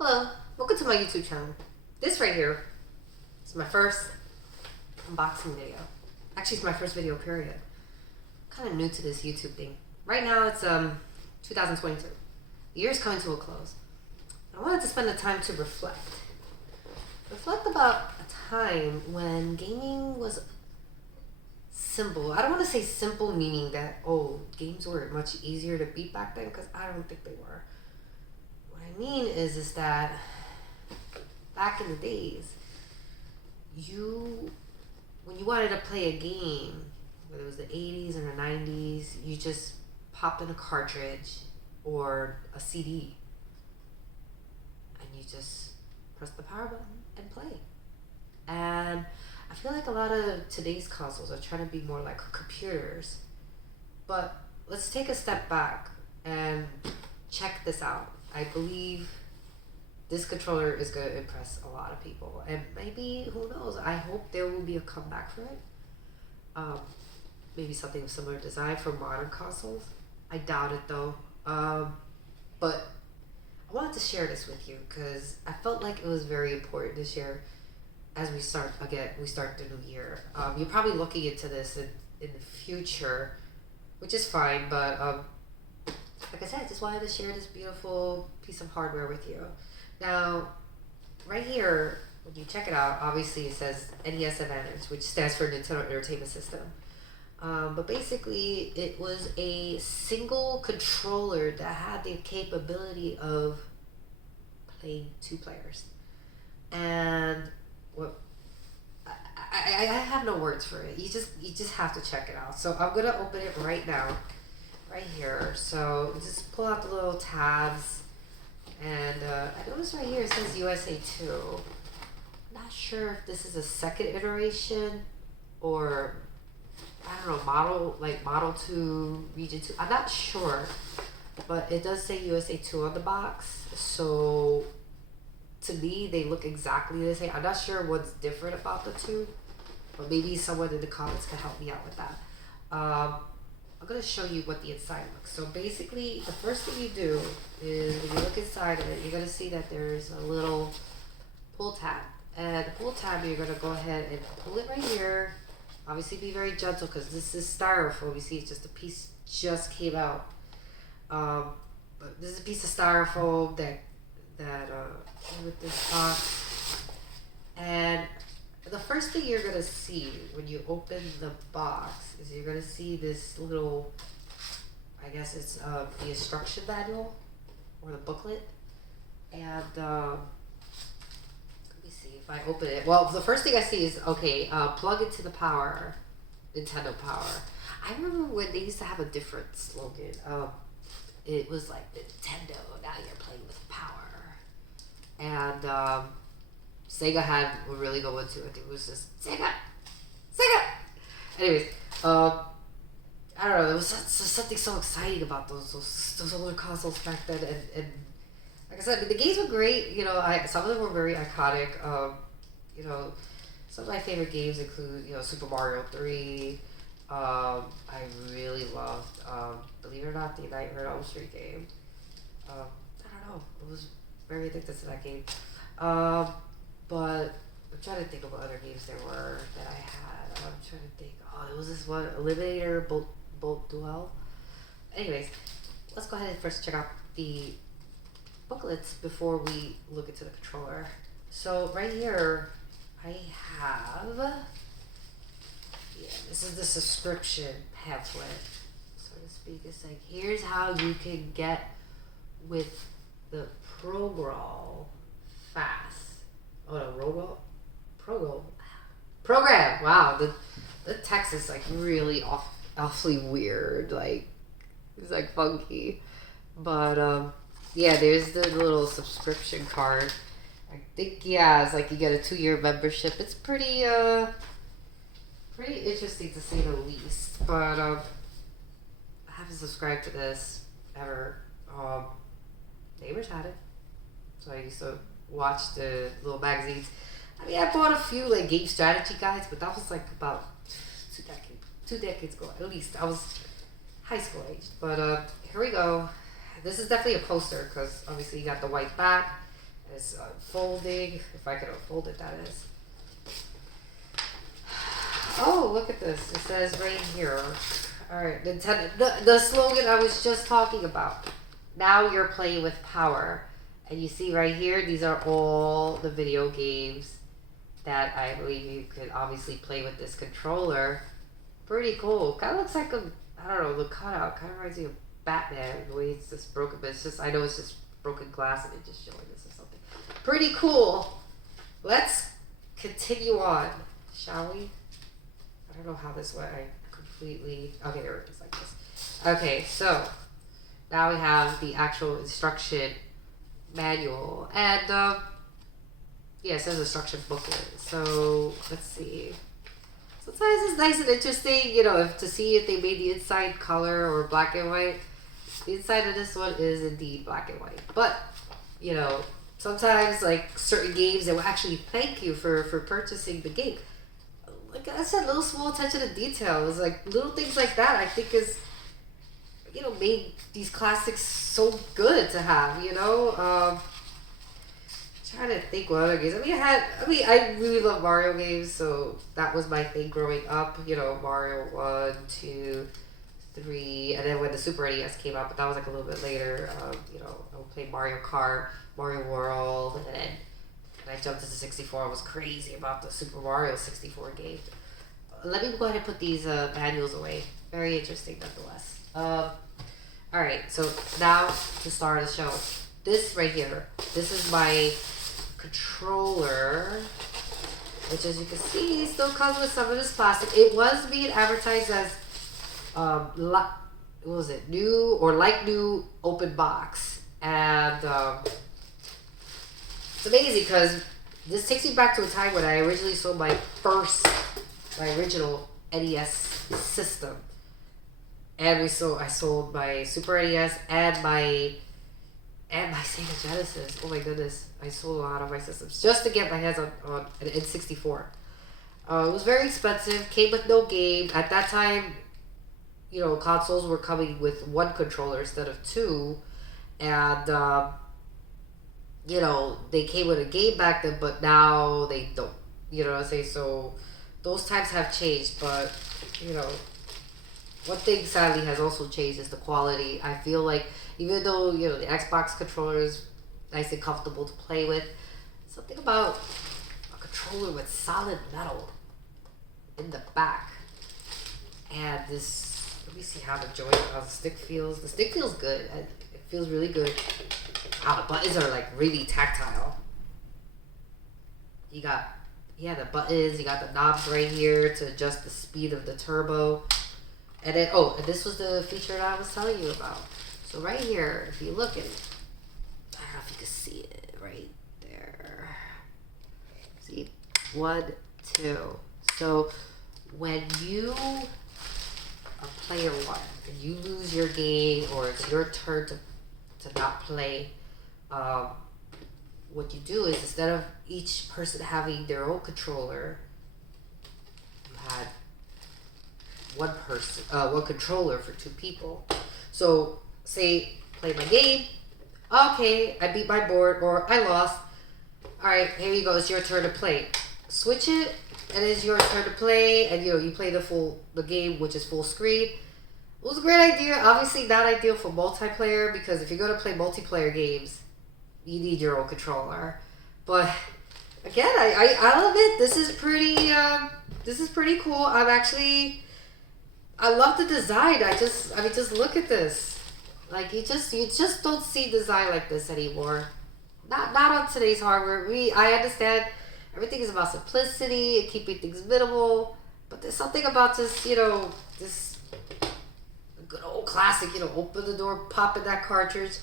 Hello, welcome to my YouTube channel. This right here is my first unboxing video. Actually, it's my first video, period. I'm kind of new to this YouTube thing. Right now, it's 2022. The year's coming to a close. I wanted to spend the time to reflect. Reflect about a time when gaming was simple. I don't want to say simple meaning that, games were much easier to beat back then, because I don't think they were. What I mean is that back in the days, when you wanted to play a game, whether it was the 80s or the 90s, you just popped in a cartridge or a CD and you just press the power button and play. And I feel like a lot of today's consoles are trying to be more like computers. But let's take a step back and check this out. I believe this controller is going to impress a lot of people. And maybe, who knows, I hope there will be a comeback for it. Maybe something of similar design for modern consoles. I doubt it though. But I wanted to share this with you because I felt like it was very important to share as we start the new year. You're probably looking into this in the future, which is fine, but like I said, I just wanted to share this beautiful piece of hardware with you. Now, right here, when you check it out, obviously it says NES Advantage, which stands for Nintendo Entertainment System. But basically, it was a single controller that had the capability of playing 2 players. And what I have no words for it. You just have to check it out. So I'm gonna open it right now, right here. So just pull out the little tabs, and I noticed right here it says USA 2. Not sure if this is a second iteration or I don't know, Model 2, Region 2. I'm not sure, but it does say USA 2 on the box. So to me, they look exactly the same. I'm not sure what's different about the two, but maybe someone in the comments can help me out with that. I'm going to show you what the inside looks. So basically, the first thing you do is when you look inside of it, you're going to see that there's a little pull tab. And the pull tab, you're going to go ahead and pull it right here. Obviously, be very gentle because this is styrofoam. You see, it's just a piece just came out. But this is a piece of styrofoam that with this box. And the first thing you're gonna see when you open the box is you're gonna see this little, I guess it's the instruction manual or the booklet. And let me see if I open it. Well, the first thing I see is plug into the power, Nintendo Power. I remember when they used to have a different slogan. It was like Nintendo, now you're playing with power. And Sega would really go into it. It was just Sega. Anyways, I don't know. There was something so exciting about those older consoles back then. And like I said, the games were great. You know, some of them were very iconic. You know, some of my favorite games include Super Mario 3. I really loved, believe it or not, the Nightmare on Elm Street game. I don't know. It was very addicted to that game. But I'm trying to think of what other games there were that I had. I'm trying to think. There was this one, Eliminator Bolt Duel. Anyways, let's go ahead and first check out the booklets before we look into the controller. So right here, I have, this is the subscription pamphlet, so to speak. It's like, here's how you can get with the ProGrawl Fast. Oh no, program. Wow, the text is like really awfully weird. Like it's like funky, but there's the little subscription card. I think it's like you get a 2-year membership. It's pretty interesting to say the least. But I haven't subscribed to this ever. Neighbors had it, so I used to watch the little magazines. I mean, I bought a few like game strategy guides, but that was like about 2 decades ago at least. I was high school aged. But here we go. This is definitely a poster because obviously you got the white back It's folding, if I can unfold it, that is. Oh, look at this. It says right here. Alright, Nintendo. The slogan I was just talking about. Now you're playing with power. And you see right here, these are all the video games that I believe you could obviously play with this controller. Pretty cool. Kind of looks like a, I don't know, the cutout. Kind of reminds me of Batman, the way it's just broken. But it's just, I know it's just broken glass and it's just showing this or something. Pretty cool. Let's continue on, shall we? I don't know how this went. I completely, okay, there it is, like this. Okay, so now we have the actual instruction manual. And, yeah, it says instruction booklet. So, let's see. Sometimes it's nice and interesting, you know, to see if they made the inside color or black and white. The inside of this one is indeed black and white. But, you know, sometimes, like, certain games, they will actually thank you for purchasing the game. Like I said, little small attention to detail. It's like little things like that I think is, you know, made these classics so good to have, you know? Trying to think what other games. I really love Mario games, so that was my thing growing up. You know, Mario 1, 2, 3, and then when the Super NES came out, but that was like a little bit later. You know, I would play Mario Kart, Mario World, and then I jumped into 64. I was crazy about the Super Mario 64 game. Let me go ahead and put these manuals away. Very interesting nonetheless. Alright, so now to start the show. This right here, this is my controller, which as you can see still comes with some of this plastic. It was being advertised as what was it, new or like new open box, and it's amazing because this takes me back to a time when I originally sold my original NES system, and I sold my Super NES and my Sega Genesis. Oh my goodness, I sold a lot of my systems just to get my hands on an N64. It was very expensive, came with no game. At that time, you know, consoles were coming with one controller instead of two, and you know, they came with a game back then, but now they don't. You know what I'm saying? So those times have changed, but you know, one thing sadly has also changed is the quality. I feel like even though, you know, the Xbox controller is nice and comfortable to play with, something about a controller with solid metal in the back. And this, let me see how the stick feels. The stick feels good. It feels really good. Wow, the buttons are like really tactile. You got, yeah, the buttons, you got the knobs right here to adjust the speed of the turbo. And then, oh, and this was the feature that I was telling you about. So right here, if you look at it, I don't know if you can see it right there. See, 1, 2. So when you are player 1 and you lose your game or it's your turn to not play, what you do is instead of each person having their own controller, you had one controller for 2 people. So say play my game, okay, I beat my board or I lost. Alright, here you go, it's your turn to play. Switch it and it's your turn to play, and you know, you play the game, which is full screen. It was a great idea. Obviously not ideal for multiplayer, because if you're going to play multiplayer games, you need your own controller. But again, I love it. This is pretty cool. I love the design. Just look at this. Like you just don't see design like this anymore. Not on today's hardware. I understand everything is about simplicity and keeping things minimal, but there's something about this, you know, this good old classic, you know, open the door, pop in that cartridge,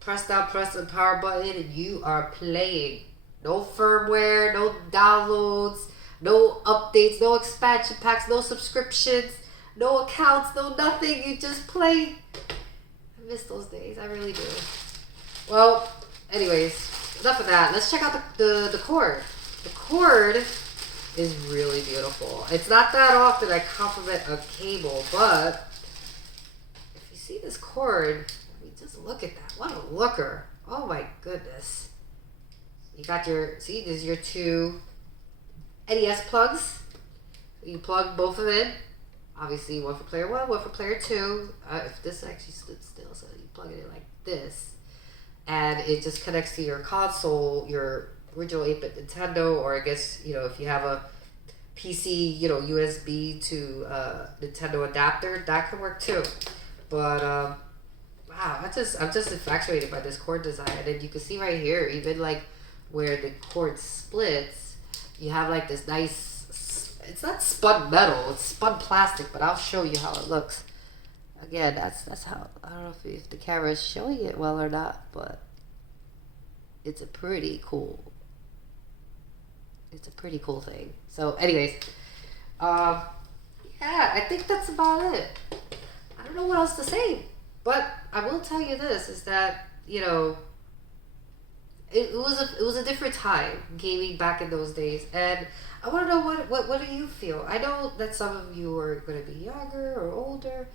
press the power button, and you are playing. No firmware, no downloads, no updates, no expansion packs, no subscriptions, no accounts, no nothing. You just play. I miss those days. I really do. Well, anyways, enough of that. Let's check out the cord. The cord is really beautiful. It's not that often I compliment a cable, but if you see this cord, I mean, just look at that. What a looker. Oh my goodness. You got your, see, there's your two NES plugs. You plug both of them in. Obviously, one for player one, one for player two. If this actually stood still, so you plug it in like this. And it just connects to your console, your original 8-bit Nintendo, or I guess, if you have a PC, USB to Nintendo adapter, that could work too. But, wow, I'm just infatuated by this cord design. And you can see right here, even like where the cord splits, you have like this nice, it's not spun metal, it's spun plastic, but I'll show you how it looks. Again, that's how, I don't know if the camera is showing it well or not, but it's a pretty cool thing. So anyways, yeah, I think that's about it. I don't know what else to say, but I will tell you this, is that, it was a different time gaming back in those days, and I want to know what do you feel? I know that some of you are going to be younger or older.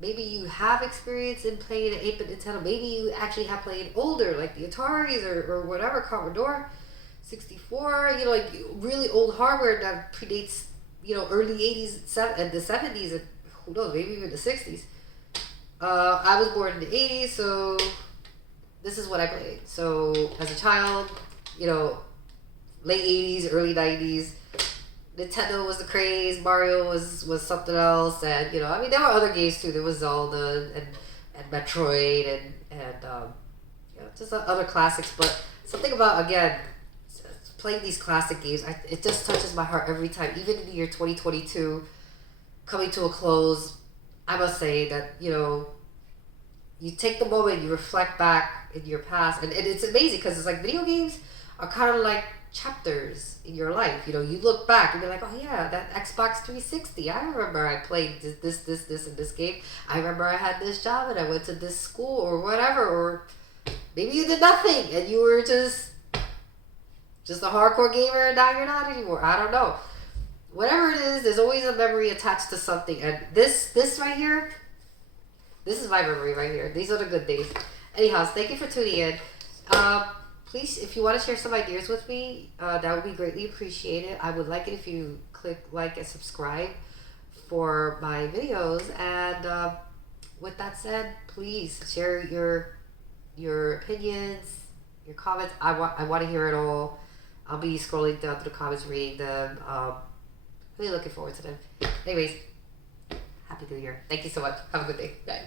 Maybe you have experience in playing an 8-bit Nintendo. Maybe you actually have played older, like the Ataris or whatever, Commodore 64. Like really old hardware that predates early 80s and the 70s, and who knows, maybe even the 60s. I was born in the 80s, so this is what I played. So as a child, late 80s, early 90s, Nintendo was the craze, Mario was something else, and there were other games too. There was Zelda and Metroid and just other classics. But something about, again, playing these classic games, it just touches my heart every time. Even in the year 2022 coming to a close, I must say that you take the moment, you reflect back in your past, and it's amazing because it's like video games are kind of like chapters in your life. You look back and you're like, oh yeah, that Xbox 360, I remember I played this and this game. I remember I had this job and I went to this school or whatever, or maybe you did nothing and you were just a hardcore gamer and now you're not anymore. I don't know. Whatever it is, there's always a memory attached to something, and this right here, this is my memory right here. These are the good days. Anyhow, thank you for tuning in. Please, if you want to share some ideas with me, that would be greatly appreciated. I would like it if you click like and subscribe for my videos. And with that said, please share your opinions, your comments. I want to hear it all. I'll be scrolling down through the comments, reading them. Really looking forward to them. Anyways, Happy New Year. Thank you so much. Have a good day. Bye.